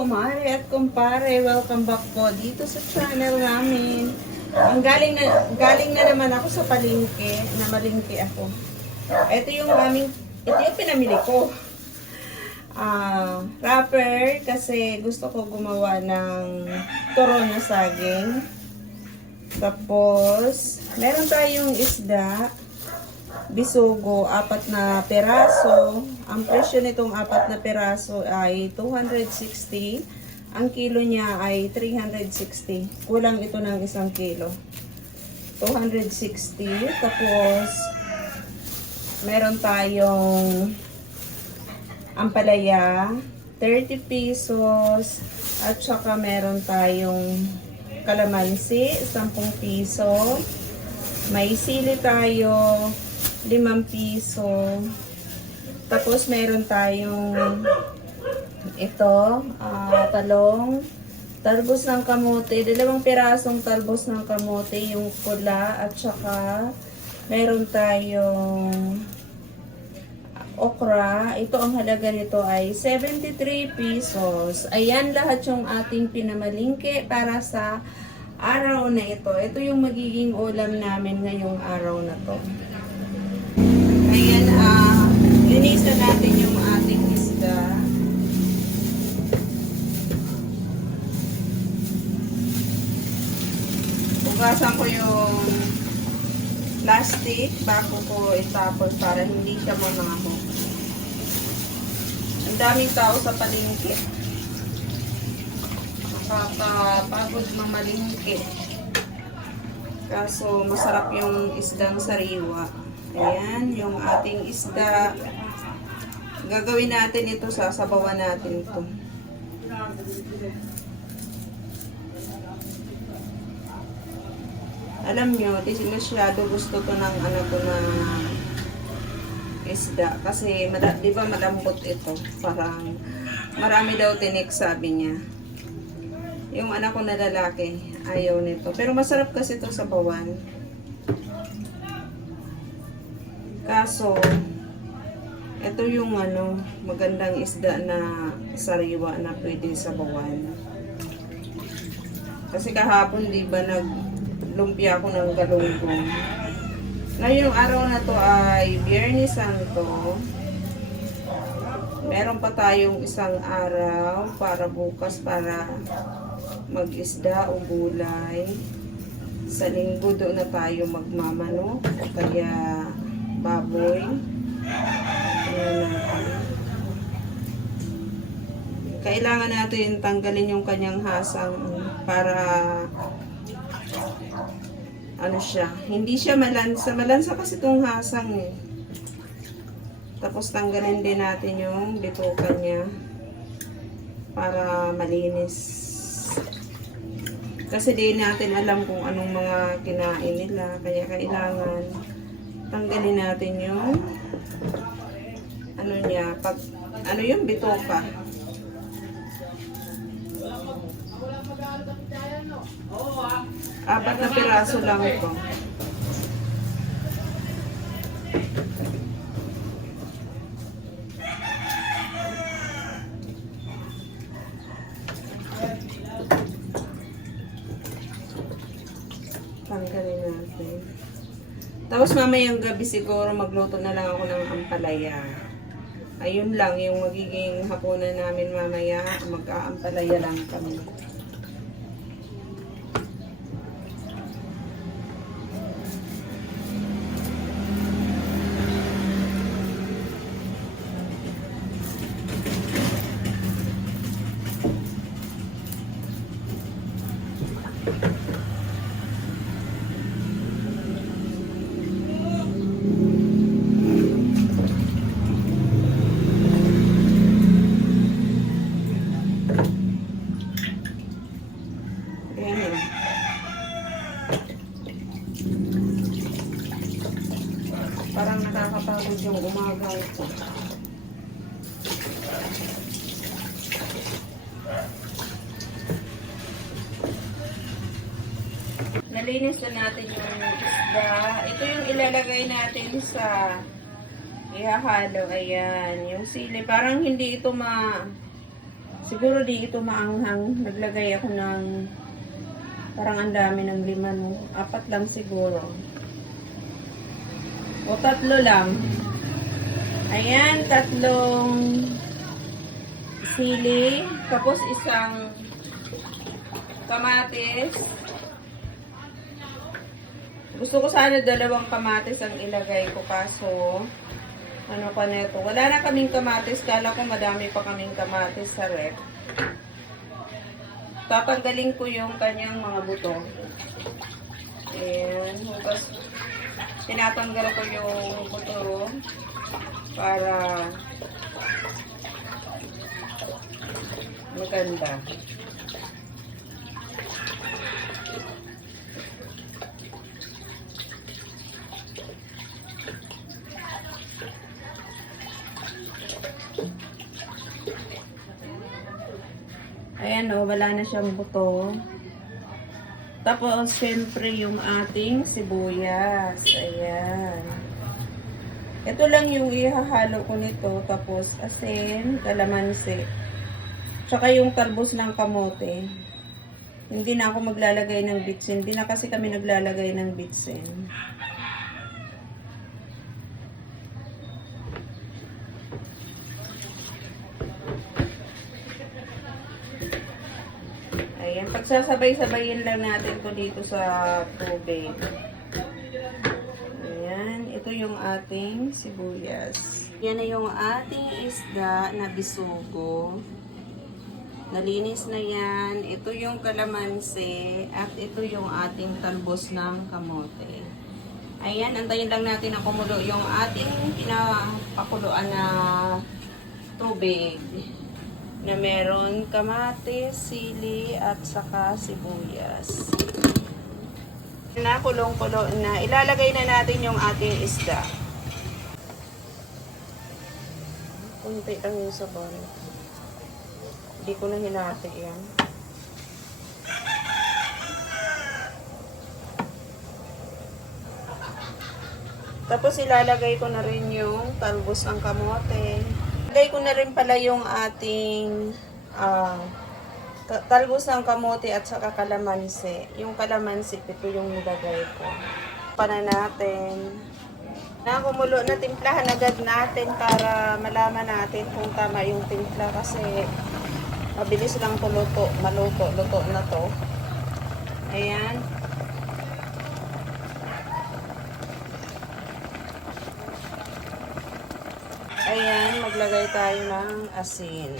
kumare at kumpare, welcome back po dito sa channel namin. Ang galing na, galing na naman ako sa palengke, na malingki ako. Ito yung aming, ito yung pinamili ko. Ah, wrapper kasi gusto ko gumawa ng turon na saging. Tapos, meron tayong isda, bisugo, apat na peraso. Ang presyo nitong apat na peraso ay 260. Ang kilo niya ay 360. Kulang ito ng isang kilo. 260. Tapos, meron tayong ampalaya, 30 pesos. At saka meron tayong kalamansi, 10 piso. May sili tayo, 5 piso. Tapos meron tayong ito, ah, talong, talbos ng kamote, dalawang pirasong talbos ng kamote, yung pula, at saka meron tayong okra. Ito ang halaga nito ay 73 pesos. Ayan lahat yung ating pinamalingke para sa araw na ito. Ito yung magiging ulam namin ngayong araw na to. Hugasan ko yung plastic bago ko itapon para hindi siya mamaho. Ang daming tao sa palengke. Nakakapagod mamalingke. Kaso masarap yung isdang sariwa. Ayan, yung ating isda. Gagawin natin ito, sasabawan natin ito. Alam nyo, di masyado gusto to ng ano to na isda. Kasi, di ba malambot ito? Parang, marami daw tinik sabi niya. Yung anak ko na lalaki, ayaw nito. Pero masarap kasi ito sa bawan. Kaso, ito yung ano, magandang isda na sariwa na pwede sa bawan. Kasi kahapon, di ba, nag lumpia ako ng galunggong. Ngayong araw na to ay Biyernes Santo. Meron pa tayong isang araw para bukas para mag-isda o gulay. Sa linggo doon na tayo magmamanok o kaya baboy. Kailangan natin tanggalin yung kanyang hasang para ano siya, hindi siya malansa. Malansa kasi itong hasang eh. Tapos tanggalin din natin yung bitukan niya para malinis. Kasi di natin alam kung anong mga kinain nila. Kaya kailangan tanggalin natin yung ano niya, pag, ano yung bituka. Apat na piraso lang ito. Tanggalin natin. Tapos mamayang gabi siguro magluto na lang ako ng ampalaya. Ayun lang yung magiging hapunan namin mamaya. Mag-aampalaya lang kami. Ayan yun. Parang nakakapagod yung umaga ito. Nalinis na natin yung isda. Ito yung ilalagay natin sa ihahalo. Ayan. Yung sili. Parang hindi ito ma Siguro di ito maanghang. Naglagay ako ng parang ang dami ng lima no. Apat lang siguro. O tatlo lang. Ayan, tatlong sili. Tapos isang kamatis. Gusto ko sana dalawang kamatis ang ilagay ko kaso ano pa neto. Wala na kaming kamatis. Kala ko madami pa kaming kamatis sa rep. Tatanggalin ko yung kanyang mga buto. Ayan. Tapos, tinatanggal ko yung buto para maganda. Ayan o, wala na siyang buto. Tapos, siyempre, yung ating sibuyas. Ayan. Ito lang yung ihahalo ko nito. Tapos, asin, kalamansi. Tsaka yung talbos ng kamote. Hindi na ako maglalagay ng bitsin. Hindi na kasi kami naglalagay ng bitsin. Ayan, pagsasabay-sabayin lang natin to dito sa tubig. Ayan, ito yung ating sibuyas. Yan na yung ating isda na bisugo. Nalinis na yan. Ito yung kalamansi at ito yung ating talbos ng kamote. Ayan, antayin lang natin na kumulo yung ating pinapakuluan na tubig na meron kamatis, sili, at saka sibuyas. Na kulong-kulo na. Ilalagay na natin yung ating isda. Kunti lang yung sabon. Hindi ko na hinati yan. Tapos ilalagay ko na rin yung talbos ng kamote. Ilalagay ko na rin pala yung ating ta- talbos ng kamote at saka kalamansi. Yung kalamansi, ito yung nilagay ko. Pana natin. Na kumulo na timplahan agad natin para malaman natin kung tama yung timpla kasi mabilis lang to luto, maluto, luto na to. Ayan, maglagay tayo ng asin.